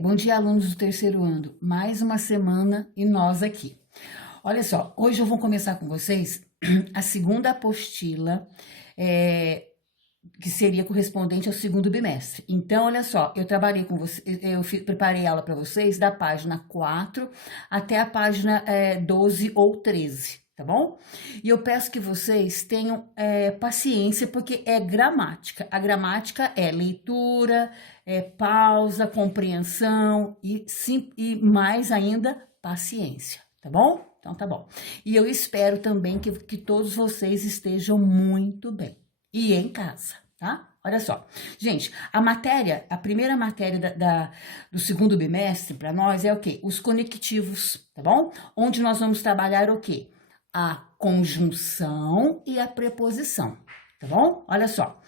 Bom dia, alunos do terceiro ano. Mais uma semana e nós aqui. Olha só, hoje eu vou começar com vocês a segunda apostila, que seria correspondente ao segundo bimestre. Então, olha só, eu trabalhei com vocês, preparei aula para vocês da página 4 até a página 12 ou 13. Tá bom? E eu peço que vocês tenham paciência, porque é gramática. A gramática é leitura, pausa, compreensão e mais ainda, paciência. Tá bom? Então tá bom. E eu espero também que todos vocês estejam muito bem. E em casa, tá? Olha só. Gente, a primeira matéria do segundo bimestre para nós é o quê? Os conectivos, tá bom? Onde nós vamos trabalhar o quê? A conjunção e a preposição, tá bom? Olha só,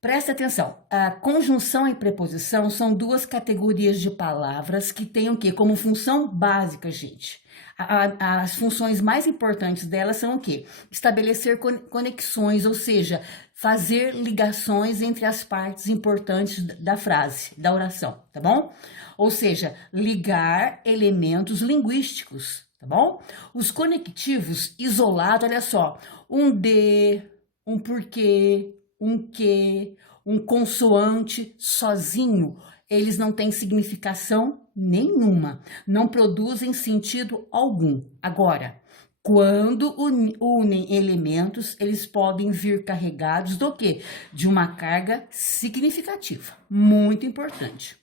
presta atenção, a conjunção e preposição são duas categorias de palavras que têm o quê? Como função básica, gente. As funções mais importantes delas são o quê? Estabelecer conexões, ou seja, fazer ligações entre as partes importantes da frase, da oração, tá bom? Ou seja, ligar elementos linguísticos. Tá bom? Os conectivos isolados, olha só, um de, um porquê, um que, um consoante sozinho, eles não têm significação nenhuma, não produzem sentido algum. Agora, quando unem elementos, eles podem vir carregados do quê? De uma carga significativa, muito importante.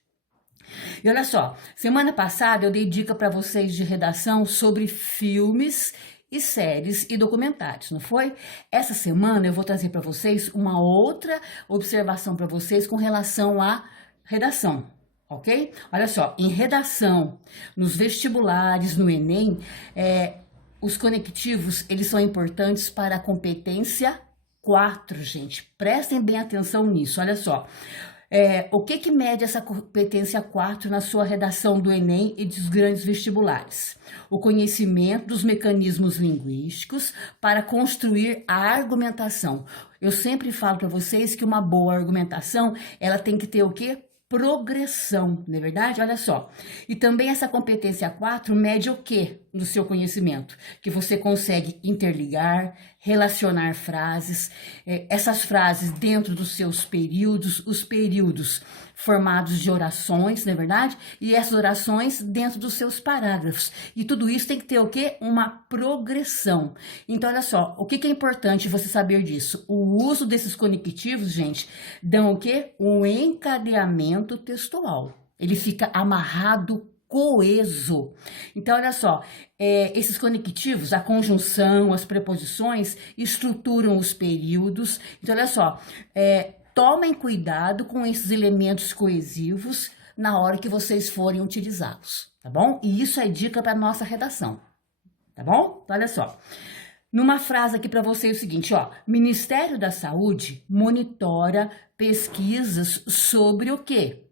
E olha só, semana passada eu dei dica para vocês de redação sobre filmes e séries e documentários, não foi? Essa semana eu vou trazer para vocês uma outra observação para vocês com relação à redação, ok? Olha só, em redação, nos vestibulares, no Enem, os conectivos, eles são importantes para a competência 4, gente. Prestem bem atenção nisso, olha só. O que mede essa competência 4 na sua redação do Enem e dos grandes vestibulares? O conhecimento dos mecanismos linguísticos para construir a argumentação. Eu sempre falo para vocês que uma boa argumentação, ela tem que ter o quê? Progressão, não é verdade? Olha só. E também essa competência 4 mede o quê no seu conhecimento? Que você consegue interligar, relacionar frases, essas frases dentro dos seus períodos, os períodos formados de orações, não é verdade? E essas orações dentro dos seus parágrafos. E tudo isso tem que ter o quê? Uma progressão. Então, olha só, o que é importante você saber disso? O uso desses conectivos, gente, dão o quê? Um encadeamento textual. Ele fica amarrado, coeso. Então, olha só, esses conectivos, a conjunção, as preposições, estruturam os períodos. Então, olha só, tomem cuidado com esses elementos coesivos na hora que vocês forem utilizá-los, tá bom? E isso é dica para nossa redação, tá bom? Então, olha só. Numa frase aqui para vocês é o seguinte, ó. Ministério da Saúde monitora pesquisas sobre o quê?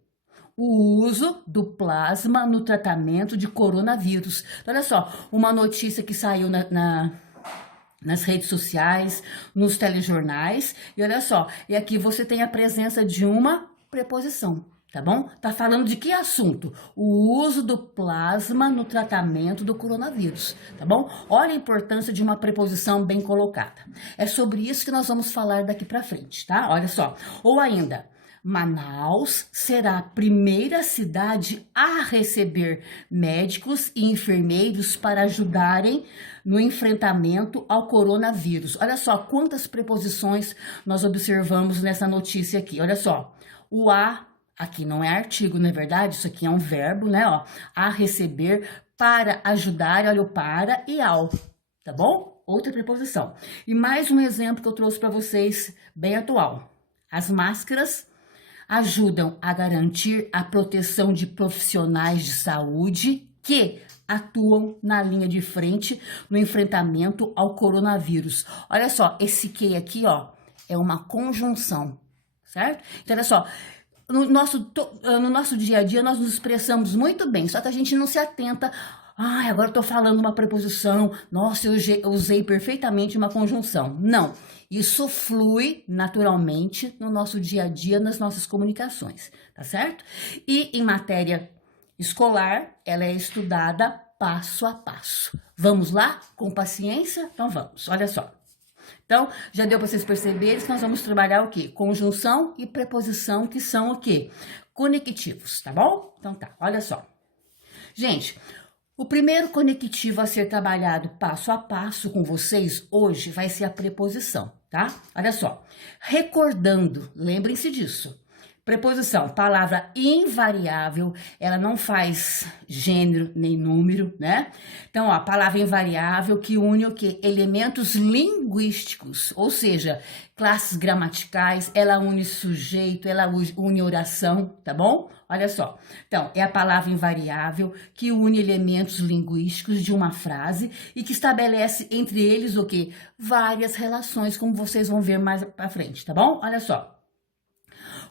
O uso do plasma no tratamento de coronavírus. Então, olha só, uma notícia que saiu nas redes sociais, nos telejornais, e olha só, e aqui você tem a presença de uma preposição, tá bom? Tá falando de que assunto? O uso do plasma no tratamento do coronavírus, tá bom? Olha a importância de uma preposição bem colocada. É sobre isso que nós vamos falar daqui para frente, tá? Olha só, ou ainda, Manaus será a primeira cidade a receber médicos e enfermeiros para ajudarem no enfrentamento ao coronavírus. Olha só quantas preposições nós observamos nessa notícia aqui. Olha só, o a, aqui não é artigo, não é verdade? Isso aqui é um verbo, né? Ó, a receber, para ajudar, olha o para e ao, tá bom? Outra preposição. E mais um exemplo que eu trouxe para vocês, bem atual. As máscaras ajudam a garantir a proteção de profissionais de saúde que atuam na linha de frente no enfrentamento ao coronavírus. Olha só, esse que aqui, ó, é uma conjunção, certo? Então, olha só, no nosso dia a dia nós nos expressamos muito bem, só que a gente não se atenta. Agora eu tô falando uma preposição, nossa, eu usei perfeitamente uma conjunção. Não, isso flui naturalmente no nosso dia a dia, nas nossas comunicações, tá certo? E em matéria Escolar, ela é estudada passo a passo. Vamos lá? Com paciência? Então vamos, olha só. Então, já deu para vocês perceberem que nós vamos trabalhar o quê? Conjunção e preposição, que são o quê? Conectivos, tá bom? Então tá, olha só. Gente, o primeiro conectivo a ser trabalhado passo a passo com vocês hoje vai ser a preposição, tá? Olha só. Recordando, lembrem-se disso. Preposição, palavra invariável, ela não faz gênero nem número, né? Então, ó, palavra invariável que une o quê? Elementos linguísticos, ou seja, classes gramaticais, ela une sujeito, ela une oração, tá bom? Olha só. Então, é a palavra invariável que une elementos linguísticos de uma frase e que estabelece entre eles o quê? Várias relações, como vocês vão ver mais pra frente, tá bom? Olha só.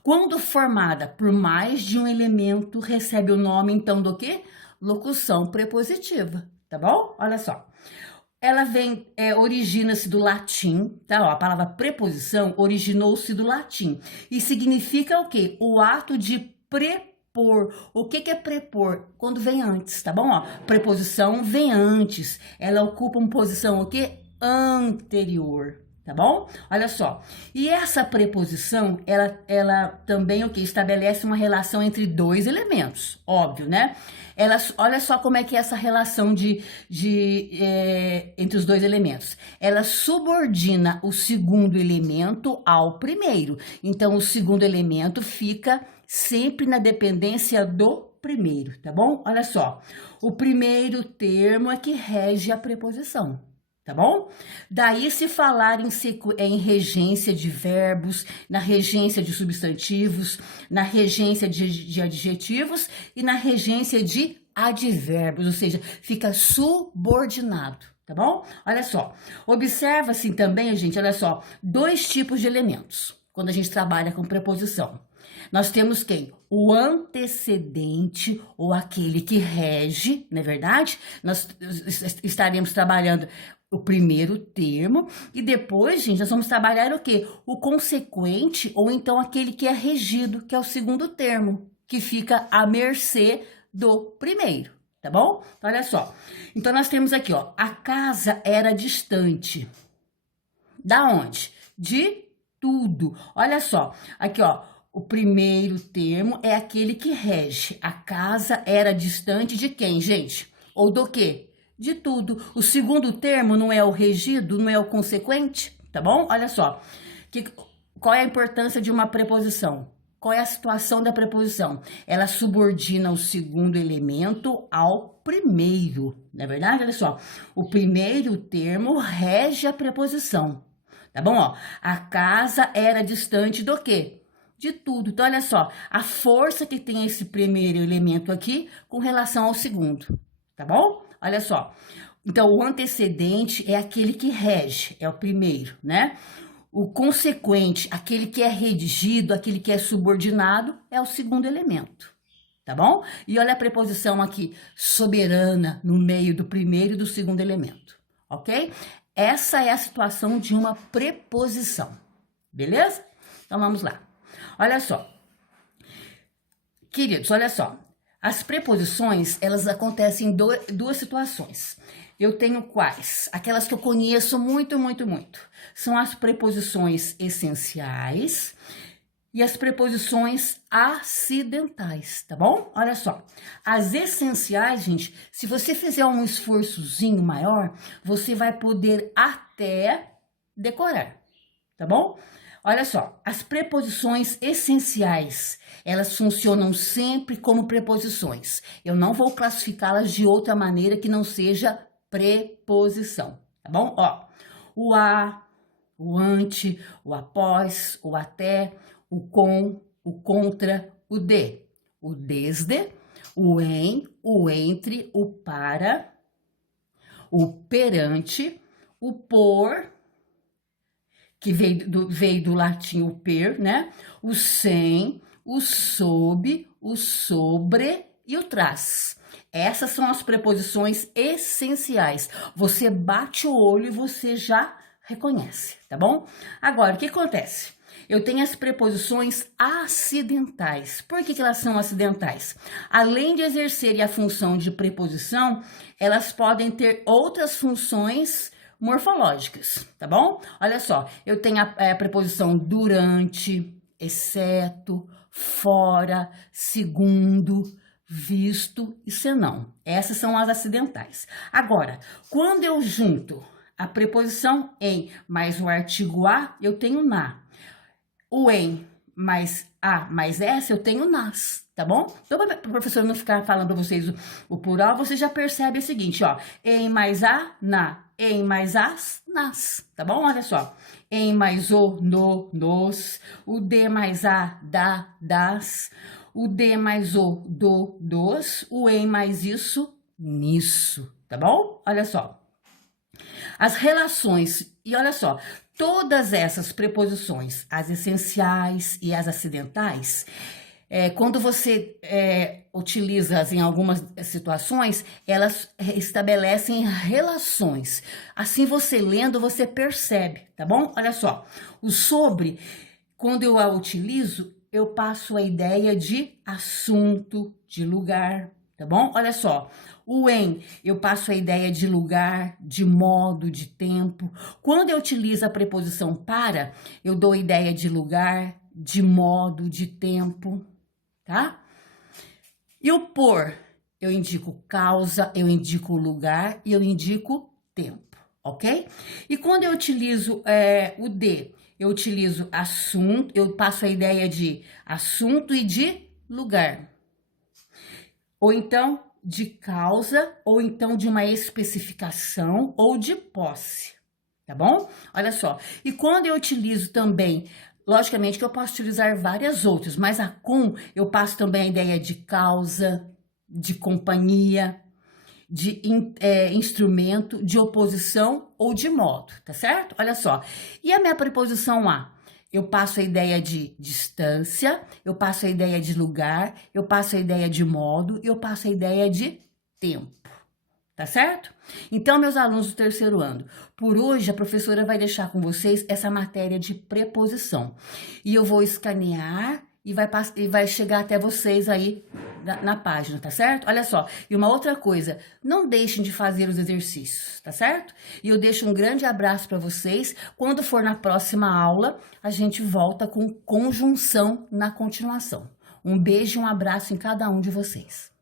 Quando formada por mais de um elemento, recebe o nome, então, do quê? Locução prepositiva, tá bom? Olha só. Ela vem, origina-se do latim, tá? Ó, a palavra preposição originou-se do latim e significa o quê? O ato de prepor. O que é prepor? Quando vem antes, tá bom? Ó, preposição vem antes. Ela ocupa uma posição o quê? Anterior. Tá bom? Olha só. E essa preposição, ela também o que? Estabelece uma relação entre dois elementos. Óbvio, né? Olha só como é que é essa relação entre os dois elementos. Ela subordina o segundo elemento ao primeiro. Então, o segundo elemento fica sempre na dependência do primeiro, tá bom? Olha só. O primeiro termo é que rege a preposição. Tá bom? Daí se falar em regência de verbos, na regência de substantivos, na regência de adjetivos e na regência de advérbios, ou seja, fica subordinado, tá bom? Olha só, observa-se também, gente, olha só, dois tipos de elementos quando a gente trabalha com preposição. Nós temos quem? O antecedente ou aquele que rege, não é verdade? Nós estaremos trabalhando o primeiro termo e depois, gente, nós vamos trabalhar o quê? O consequente ou então aquele que é regido, que é o segundo termo, que fica à mercê do primeiro, tá bom? Então, olha só. Então, nós temos aqui, ó, a casa era distante. Da onde? De tudo. Olha só, aqui, ó, o primeiro termo é aquele que rege. A casa era distante de quem, gente? Ou do quê? De tudo. O segundo termo não é o regido, não é o consequente, tá bom? Olha só. Qual é a importância de uma preposição? Qual é a situação da preposição? Ela subordina o segundo elemento ao primeiro, não é verdade? Olha só. O primeiro termo rege a preposição, tá bom? Ó, a casa era distante do quê? De tudo. Então, olha só. A força que tem esse primeiro elemento aqui com relação ao segundo, tá bom? Olha só, então o antecedente é aquele que rege, é o primeiro, né? O consequente, aquele que é redigido, aquele que é subordinado, é o segundo elemento, tá bom? E olha a preposição aqui, soberana, no meio do primeiro e do segundo elemento, ok? Essa é a situação de uma preposição, beleza? Então vamos lá. Olha só, queridos, olha só. As preposições, elas acontecem em duas situações. Eu tenho quais? Aquelas que eu conheço muito, muito, muito. São as preposições essenciais e as preposições acidentais, tá bom? Olha só. As essenciais, gente, se você fizer um esforçozinho maior, você vai poder até decorar, tá bom? Olha só, as preposições essenciais, elas funcionam sempre como preposições. Eu não vou classificá-las de outra maneira que não seja preposição, tá bom? Ó, o a, o ante, o após, o até, o com, o contra, o de, o desde, o em, o entre, o para, o perante, o por, que veio do latim o per, né? O sem, o sob, o sobre e o traz. Essas são as preposições essenciais. Você bate o olho e você já reconhece, tá bom? Agora, o que acontece? eu tenho as preposições acidentais. Por que elas são acidentais? Além de exercerem a função de preposição, elas podem ter outras funções morfológicas, tá bom? Olha só, eu tenho a preposição durante, exceto, fora, segundo, visto e senão. Essas são as acidentais. Agora, quando eu junto a preposição em mais o artigo a, eu tenho na. O em mais a mais essa, eu tenho nas, tá bom? Então, para o professor não ficar falando para vocês o plural, você já percebe o seguinte, ó. Em mais a, na. Em mais as, nas, tá bom? Olha só. Em mais o, no, nos. O de mais a, da, das. O de mais o, do, dos. O em mais isso, nisso, tá bom? Olha só. As relações, e olha só, todas essas preposições, as essenciais e as acidentais, quando você utiliza-as em algumas situações, elas estabelecem relações. Assim, você lendo, você percebe, tá bom? Olha só, o sobre, quando eu a utilizo, eu passo a ideia de assunto, de lugar, tá bom? Olha só, o em, eu passo a ideia de lugar, de modo, de tempo. Quando eu utilizo a preposição para, eu dou a ideia de lugar, de modo, de tempo, tá? E o por, eu indico causa, eu indico lugar e eu indico tempo, ok? E quando eu utilizo o de, eu utilizo assunto, eu passo a ideia de assunto e de lugar. Ou então de causa, ou então de uma especificação ou de posse, tá bom? Olha só, e quando eu utilizo também, logicamente que eu posso utilizar várias outras, mas a com eu passo também a ideia de causa, de companhia, de instrumento, de oposição ou de modo, tá certo? Olha só, e a minha preposição a? Eu passo a ideia de distância, eu passo a ideia de lugar, eu passo a ideia de modo e eu passo a ideia de tempo, tá certo? Então, meus alunos do terceiro ano, por hoje a professora vai deixar com vocês essa matéria de preposição. E eu vou escanear e vai chegar até vocês aí na página, tá certo? Olha só, e uma outra coisa, não deixem de fazer os exercícios, tá certo? E eu deixo um grande abraço para vocês. Quando for na próxima aula, a gente volta com conjunção na continuação. Um beijo e um abraço em cada um de vocês.